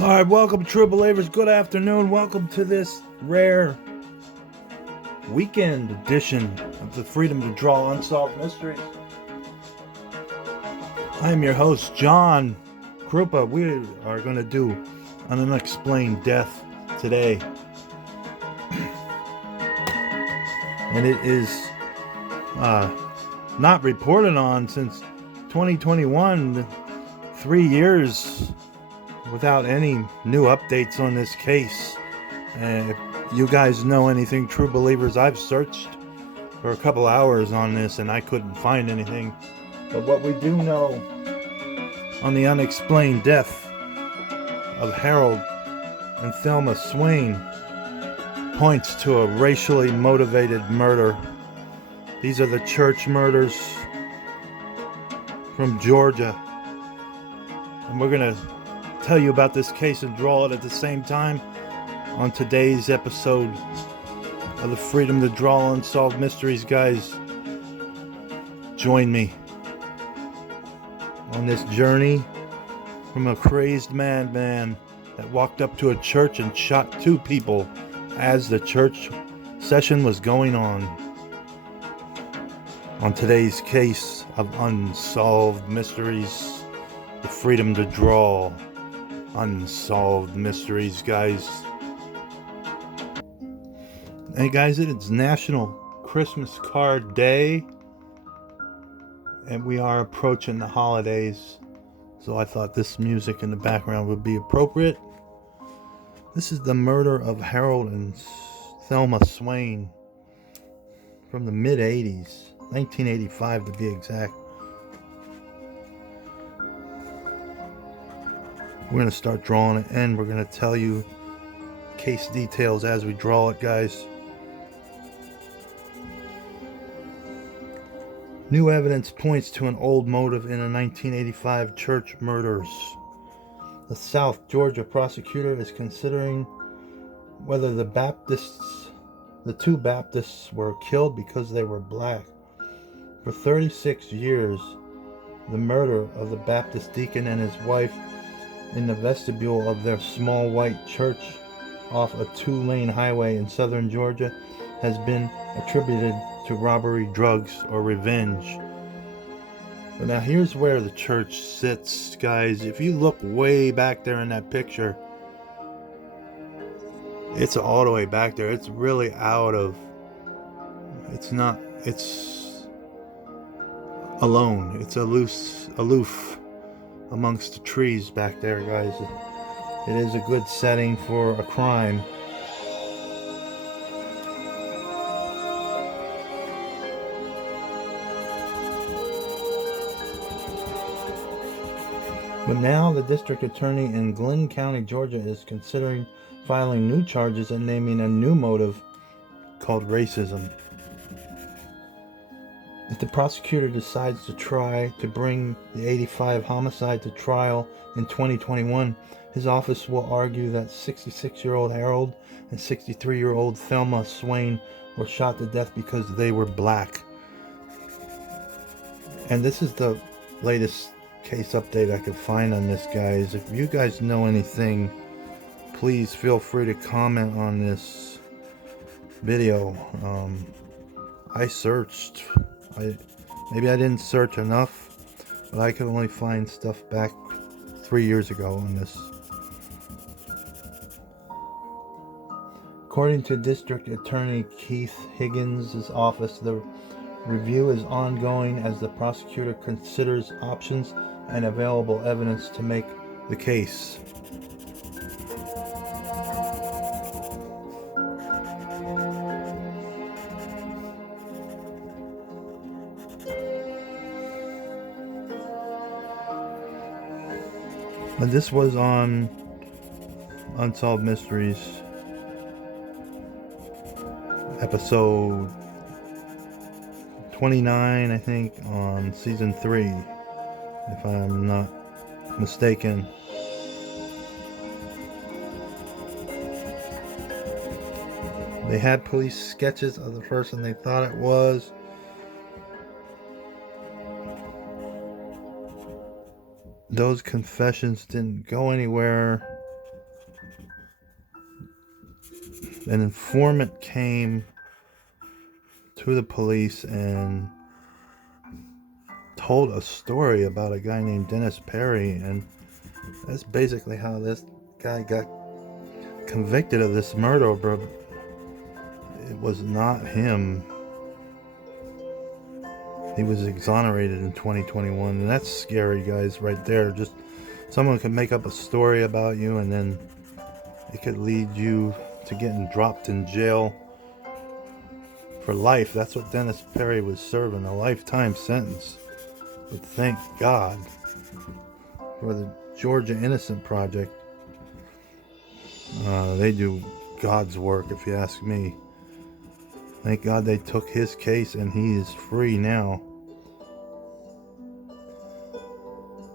All right, welcome, true believers. Good afternoon. Welcome to this rare weekend edition of the Freedom to Draw Unsolved Mysteries. I am your host, John Krupa. We are going to do an unexplained death today. And it is not reported on since 2021, 3 years without any new updates on this case. If you guys know anything, true believers, I've searched for a couple hours on this and I couldn't find anything. But what we do know on the unexplained death of Harold and Thelma Swain points to a racially motivated murder. These are the church murders from Georgia. And we're going to tell you about this case and draw it at the same time on today's episode of the Freedom to Draw Unsolved Mysteries. Guys, join me on this journey from a crazed madman that walked up to a church and shot 2 people as the church session was going on today's case of Unsolved Mysteries, the Freedom to Draw Unsolved Mysteries, guys. Hey guys, it is National Christmas Card Day, and we are approaching the holidays, so I thought this music in the background would be appropriate. This is the murder of Harold and Thelma Swain from the mid-80s, 1985 to be exact. We're going to start drawing it, and we're going to tell you case details as we draw it, guys. New evidence points to an old motive in the 1985 church murders. The South Georgia prosecutor is considering whether the 2 Baptists were killed because they were black. For 36 years, the murder of the Baptist deacon and his wife in the vestibule of their small white church off a 2-lane highway in southern Georgia has been attributed to robbery, drugs, or revenge. But now here's where the church sits, guys. If you look way back there in that picture, it's all the way back there. It's really it's alone. It's aloof amongst the trees back there, guys. It is a good setting for a crime. But now the district attorney in Glynn County, Georgia is considering filing new charges and naming a new motive called racism. If the prosecutor decides to try to bring the 85 homicide to trial in 2021, his office will argue that 66-year-old Harold and 63-year-old Thelma Swain were shot to death because they were black. And this is the latest case update I could find on this, guys. If you guys know anything, please feel free to comment on this video. I searched. Maybe I didn't search enough, but I could only find stuff back 3 years ago on this. According to District Attorney Keith Higgins' office, the review is ongoing as the prosecutor considers options and available evidence to make the case. But this was on Unsolved Mysteries, episode 29, I think, on season 3, if I'm not mistaken. They had police sketches of the person they thought it was. Those confessions didn't go anywhere. an informant came to the police and told a story about a guy named Dennis Perry, and that's basically how this guy got convicted of this murder, but it was not him. He was exonerated in 2021, and that's scary, guys, right there. Just someone could make up a story about you, and then it could lead you to getting dropped in jail for life. That's what Dennis Perry was serving, a lifetime sentence. But thank God for the Georgia Innocent Project. They do God's work, if you ask me. Thank God they took his case and he is free now.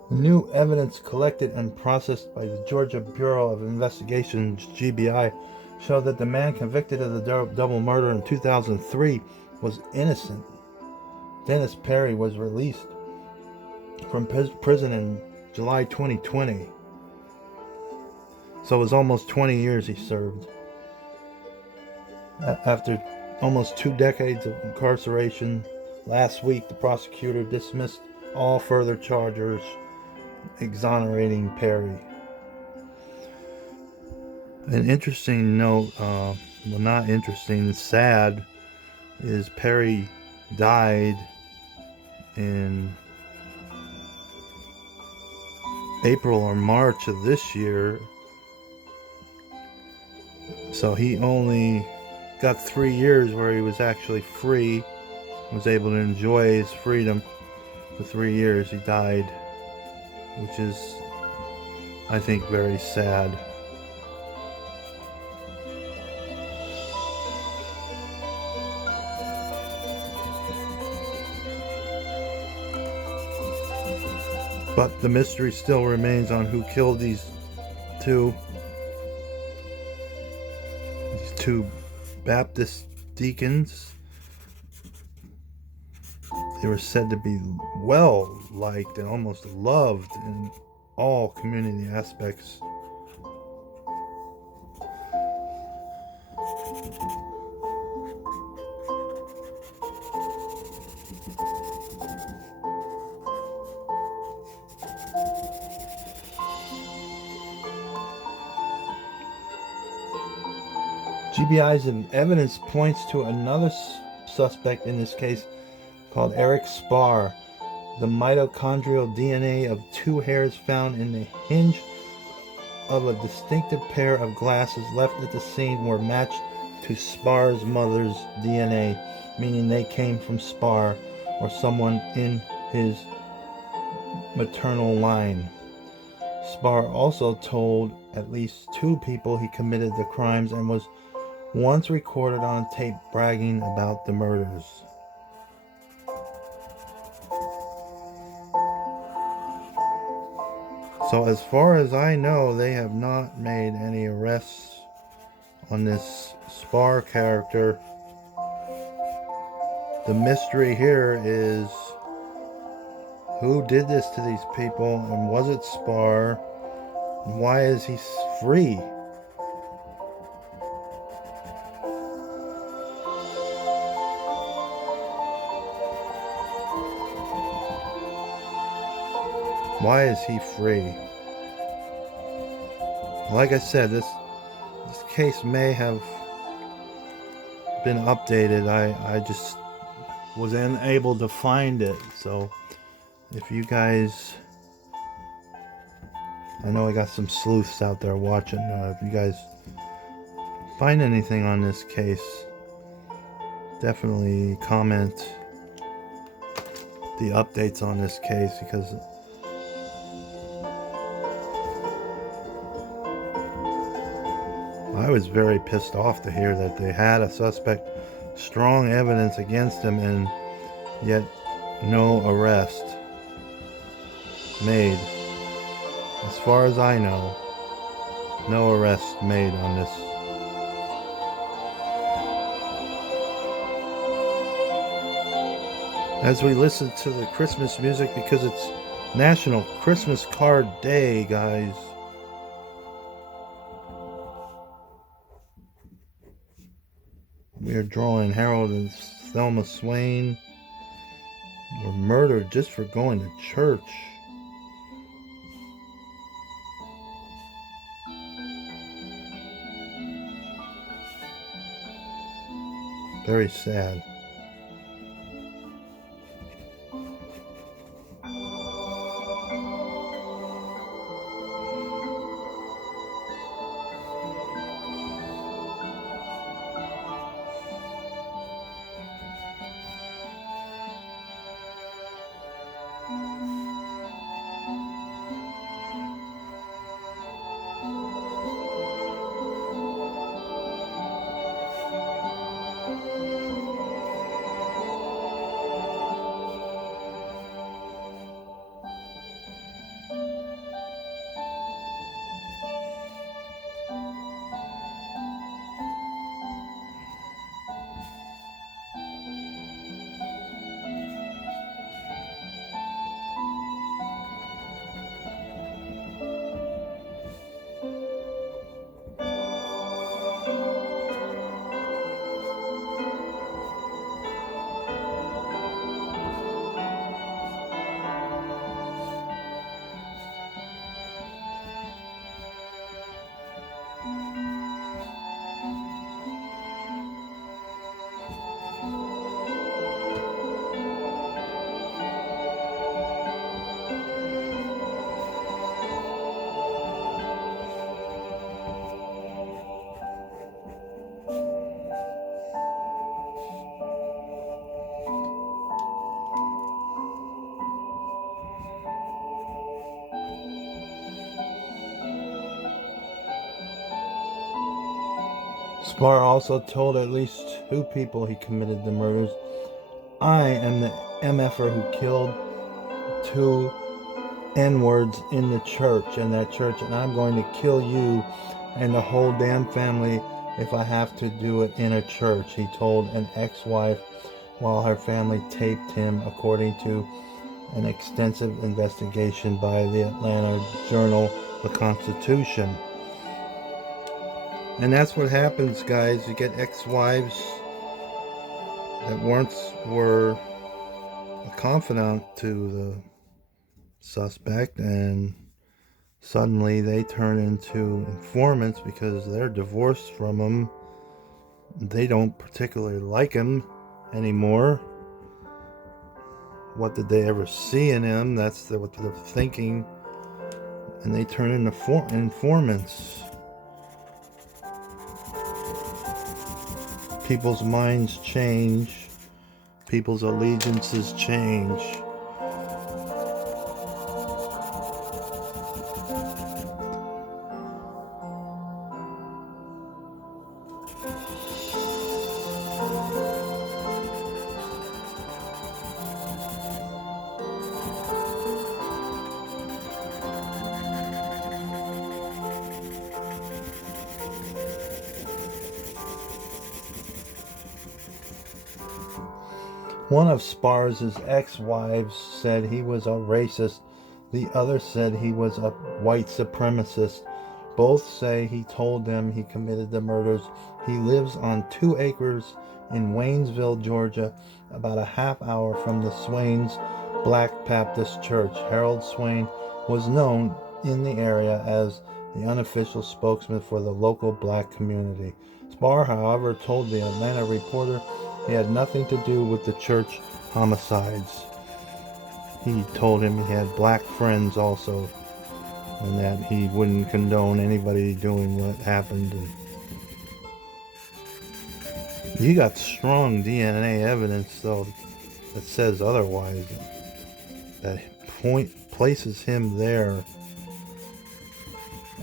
The new evidence collected and processed by the Georgia Bureau of Investigation, GBI, showed that the man convicted of the double murder in 2003 was innocent. Dennis Perry was released from prison in July 2020. So it was almost 20 years he served. After almost 2 decades of incarceration, last week the prosecutor dismissed all further charges, exonerating Perry. An interesting note, well, not interesting, sad, is Perry died in April or March of this year. So he only got 3 years where he was actually free, was able to enjoy his freedom for 3 years. He died, which is, I think, very sad. But the mystery still remains on who killed these two Baptist deacons. They were said to be well liked and almost loved in all community aspects. GBI's evidence points to another suspect in this case called Eric Spar. The mitochondrial DNA of 2 hairs found in the hinge of a distinctive pair of glasses left at the scene were matched to Spar's mother's DNA, meaning they came from Spar or someone in his maternal line. Spar also told at least 2 people he committed the crimes and was once recorded on tape bragging about the murders. So as far as I know, they have not made any arrests on this Spar character. The mystery here is who did this to these people, and was it Spar? And why is he free? Why is he free? Like I said, this case may have been updated. I just was unable to find it. So if you guys, I know I got some sleuths out there watching. If you guys find anything on this case, definitely comment the updates on this case, because I was very pissed off to hear that they had a suspect, strong evidence against him, and yet no arrest made. As far as I know, no arrest made on this. As we listen to the Christmas music, because it's National Christmas Card Day, guys. We are drawing Harold and Thelma Swain were murdered just for going to church. Very sad. Spar also told at least 2 people he committed the murders. I am the MFer who killed 2 N-words in the church, and I'm going to kill you and the whole damn family if I have to do it in a church, he told an ex-wife while her family taped him, according to an extensive investigation by the Atlanta Journal, The Constitution. And that's what happens, guys. You get ex-wives that once were a confidant to the suspect, and suddenly they turn into informants because they're divorced from him. They don't particularly like him anymore. What did they ever see in him? That's what they're thinking. And they turn into informants. People's minds change. People's allegiances change. One of Spar's ex-wives said he was a racist. The other said he was a white supremacist. Both say he told them he committed the murders. He lives on 2 acres in Waynesville, Georgia, about a half hour from the Swain's Black Baptist Church. Harold Swain was known in the area as the unofficial spokesman for the local black community. Spar, however, told the Atlanta Reporter he had nothing to do with the church homicides. He told him he had black friends also, and that he wouldn't condone anybody doing what happened. And you got strong DNA evidence, though, that says otherwise. That places him there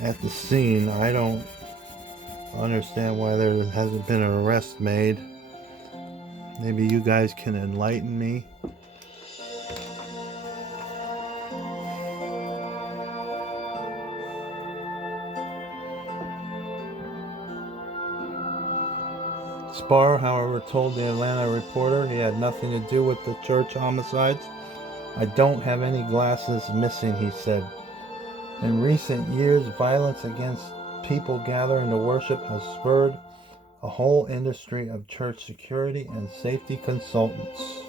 at the scene. I don't understand why there hasn't been an arrest made. Maybe you guys can enlighten me. Spar, however, told the Atlanta Reporter he had nothing to do with the church homicides. I don't have any glasses missing, he said. In recent years, violence against people gathering to worship has spurred a whole industry of church security and safety consultants.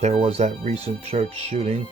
There was that recent church shooting.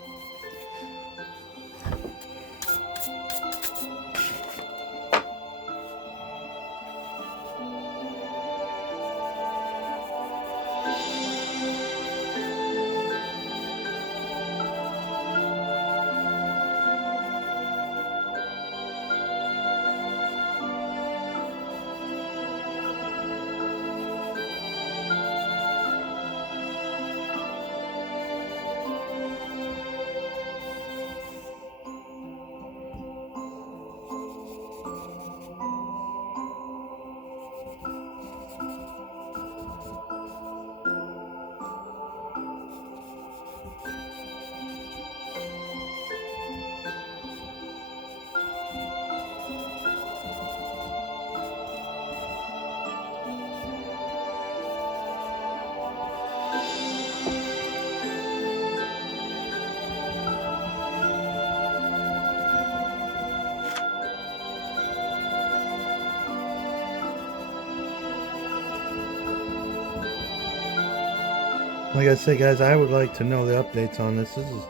Like I said, guys, I would like to know the updates on this. This is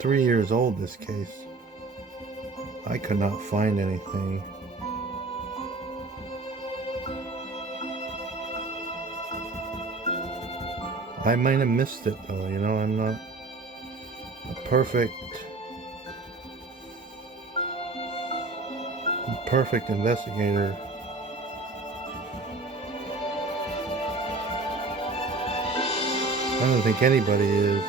3 years old, this case. I could not find anything. I might have missed it, though. You know, I'm not a perfect investigator. I don't think anybody is.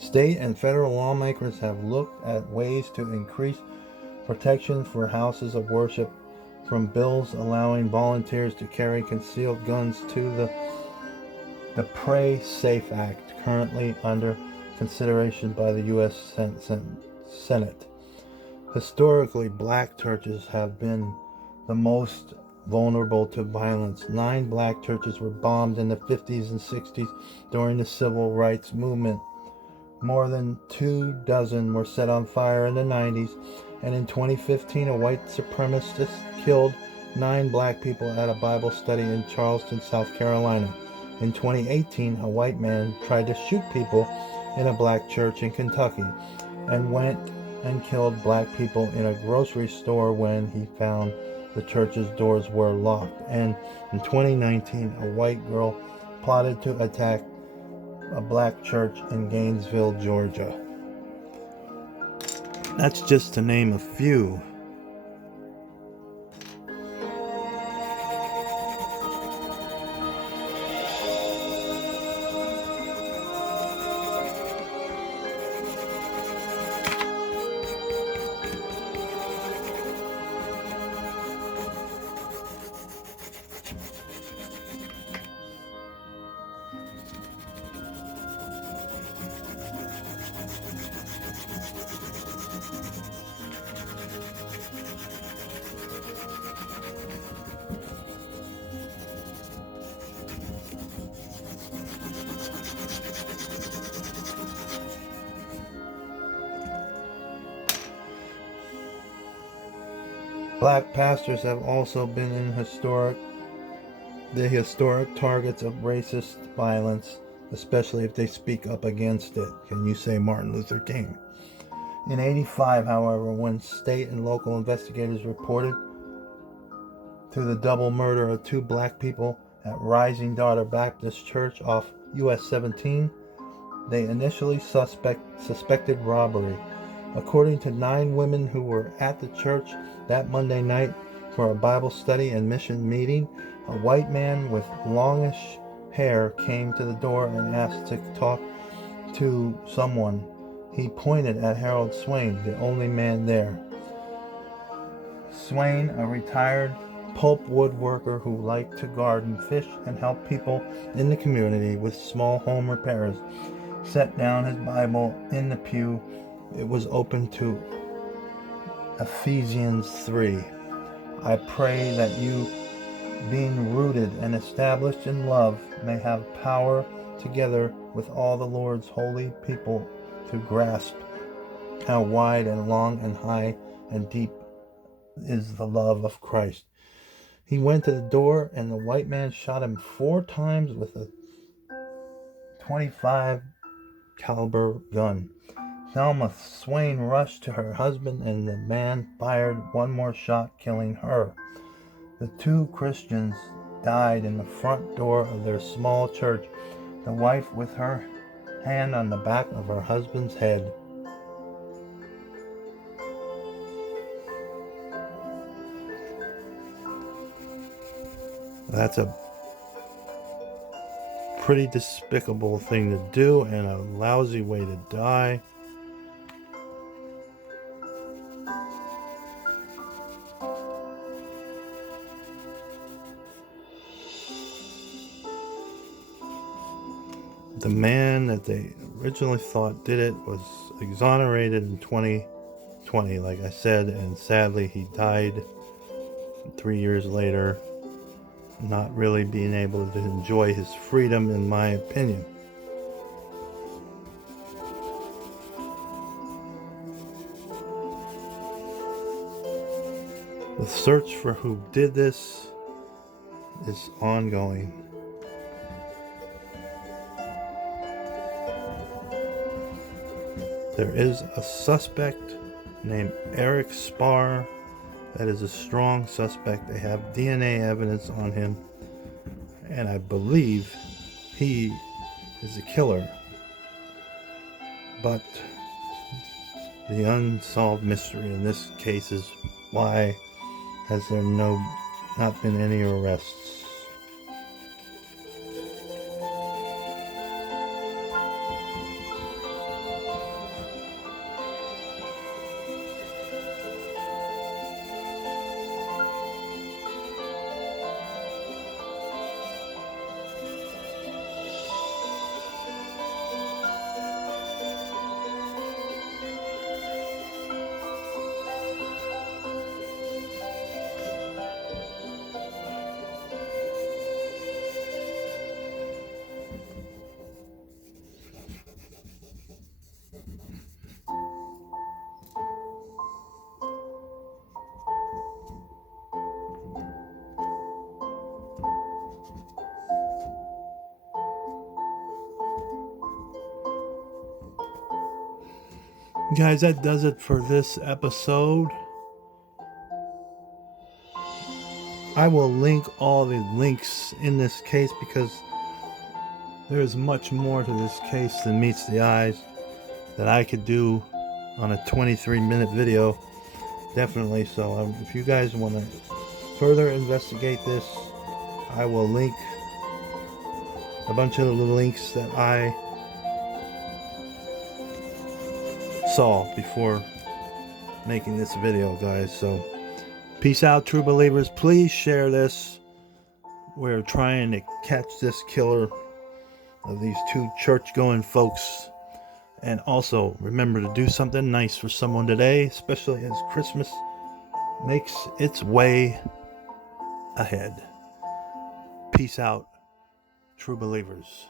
State and federal lawmakers have looked at ways to increase protection for houses of worship, from bills allowing volunteers to carry concealed guns to the Pray Safe Act, currently under consideration by the U.S. Senate. Historically, black churches have been the most vulnerable to violence. 9 black churches were bombed in the 50s and 60s during the civil rights movement. More than 24 were set on fire in the 90s, and in 2015 a white supremacist killed 9 black people at a Bible study in Charleston, South Carolina. In 2018, a white man tried to shoot people in a black church in Kentucky and went and killed black people in a grocery store when he found the church's doors were locked. And in 2019, a white girl plotted to attack a black church in Gainesville, Georgia. That's just to name a few. Black pastors have also been in the historic targets of racist violence, especially if they speak up against it. Can you say Martin Luther King? In '85, however, when state and local investigators reported to the double murder of 2 black people at Rising Daughter Baptist Church off US 17, They initially suspected robbery. According to 9 women who were at the church that Monday night for a Bible study and mission meeting, a white man with longish hair came to the door and asked to talk to someone. He pointed at Harold Swain, the only man there. Swain, a retired pulp woodworker who liked to garden, fish, and help people in the community with small home repairs, set down his Bible in the pew. It was open to Ephesians 3. I pray that you, being rooted and established in love, may have power together with all the Lord's holy people to grasp how wide and long and high and deep is the love of Christ. He went to the door, and the white man shot him 4 times with a .25 caliber gun. Thelma Swain rushed to her husband, and the man fired one more shot, killing her. The 2 Christians died in the front door of their small church, the wife with her hand on the back of her husband's head. That's a pretty despicable thing to do and a lousy way to die. The man that they originally thought did it was exonerated in 2020, like I said, and sadly he died 3 years later, not really being able to enjoy his freedom, in my opinion. The search for who did this is ongoing. There is a suspect named Eric Spar that is a strong suspect. They have DNA evidence on him, and I believe he is a killer. But the unsolved mystery in this case is, why has there not been any arrests? Guys, that does it for this episode. I will link all the links in this case because there is much more to this case than meets the eyes that I could do on a 23-minute video. Definitely. So if you guys want to further investigate this, I will link a bunch of the links that I saw before making this video, guys. So peace out, true believers. Please share this. We're trying to catch this killer of these 2 church-going folks. And also remember to do something nice for someone today, especially as Christmas makes its way ahead. Peace out, true believers.